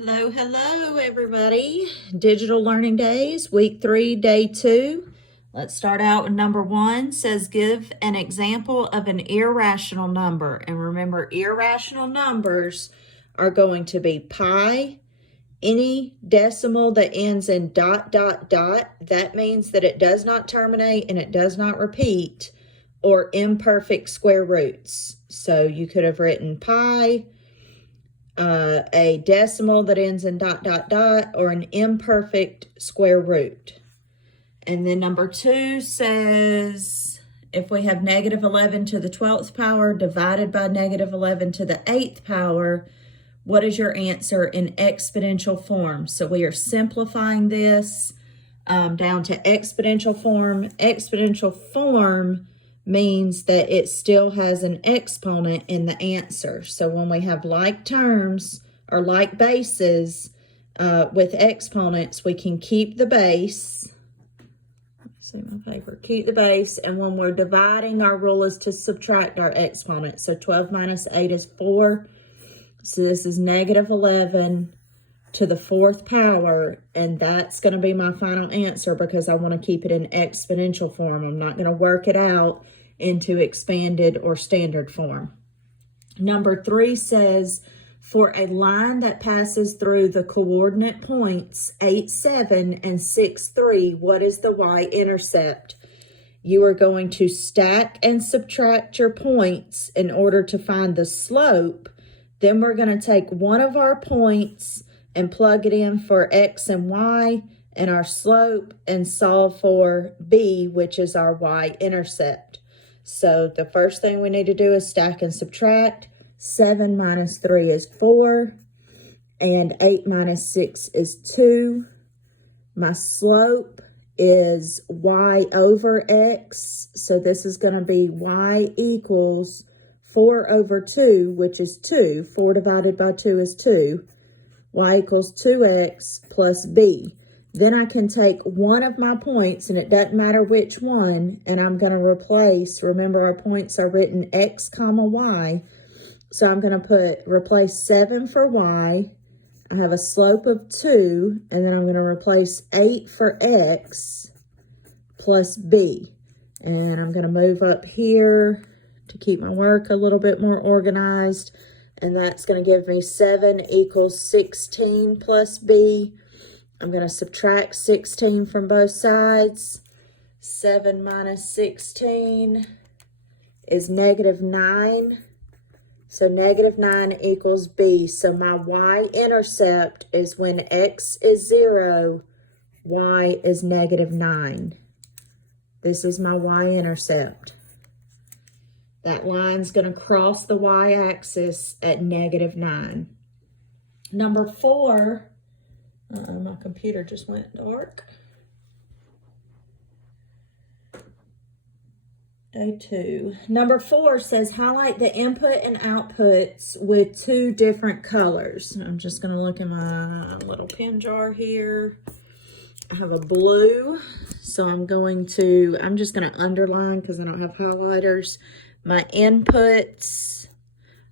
Hello, hello, everybody. Digital Learning Days, week 3, day 2. Let's start out with number 1. Says give an example of an irrational number. And remember, irrational numbers are going to be pi, any decimal that ends in ... That means that it does not terminate and it does not repeat, or imperfect square roots. So you could have written pi, a decimal that ends in ... or an imperfect square root. And then number 2 says, if we have negative 11 to the 12th power divided by negative 11 to the 8th power, what is your answer in exponential form? So we are simplifying this down to exponential form. Exponential form means that it still has an exponent in the answer. So when we have like terms or like bases with exponents, we can keep the base. Let's see my paper. Keep the base. And when we're dividing, our rule is to subtract our exponent. So 12 minus 8 is 4. So this is negative 11 to the 4th power, and that's going to be my final answer because I want to keep it in exponential form. I'm not going to work it out into expanded or standard form. Number 3 says, for a line that passes through the coordinate points 8, 7, and 6, 3, what is the y-intercept? You are going to stack and subtract your points in order to find the slope. Then we're going to take one of our points and plug it in for x and y and our slope and solve for b, which is our y-intercept. So the first thing we need to do is stack and subtract. 7 minus 3 is 4, and 8 minus 6 is 2. My slope is y over x, so this is going to be y equals 4 over 2, which is 2. 4 divided by 2 is 2. Y equals 2x plus b. Then I can take one of my points, and it doesn't matter which one, and I'm going to replace, remember our points are written x comma y, so I'm going to replace 7 for y. I have a slope of 2, and then I'm going to replace 8 for x plus b. And I'm going to move up here to keep my work a little bit more organized. And that's going to give me 7 equals 16 plus b. I'm going to subtract 16 from both sides. 7 minus 16 is negative 9. So negative 9 equals b. So my y-intercept is when x is 0, y is negative 9. This is my y-intercept. That line's going to cross the y-axis at negative 9. Number 4, my computer just went dark. Day 2. Number 4 says highlight the input and outputs with 2 different colors. I'm just going to look in my little pen jar here. I have a blue, so I'm just going to underline because I don't have highlighters. My inputs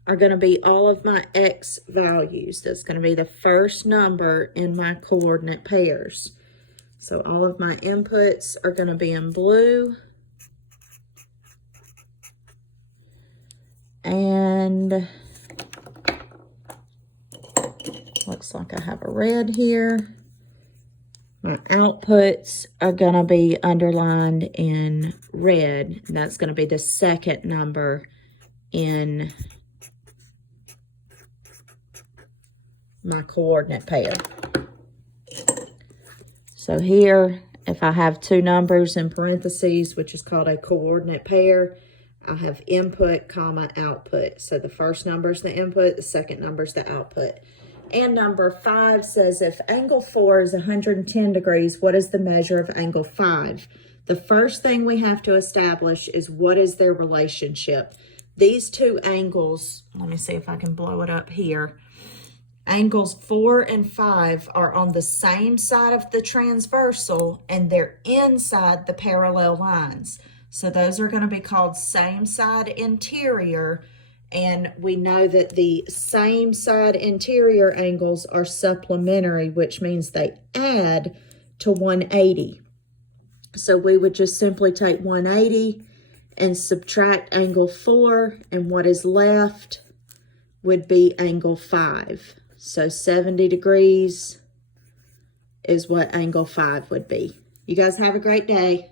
are going to be all of my x values. That's going to be the first number in my coordinate pairs. So all of my inputs are going to be in blue. And looks like I have a red here. My outputs are going to be underlined in red. And that's going to be the second number in my coordinate pair. So here, if I have 2 numbers in parentheses, which is called a coordinate pair, I have input, comma, output. So the first number is the input, the second number is the output. And number 5 says if angle 4 is 110 degrees, what is the measure of angle 5? The first thing we have to establish is what is their relationship. These 2 angles, let me see if I can blow it up here. Angles 4 and 5 are on the same side of the transversal, and they're inside the parallel lines. So those are going to be called same side interior, And we know that the same side interior angles are supplementary, which means they add to 180. So we would just simply take 180 and subtract angle 4, and what is left would be angle 5. So 70 degrees is what angle 5 would be. You guys have a great day.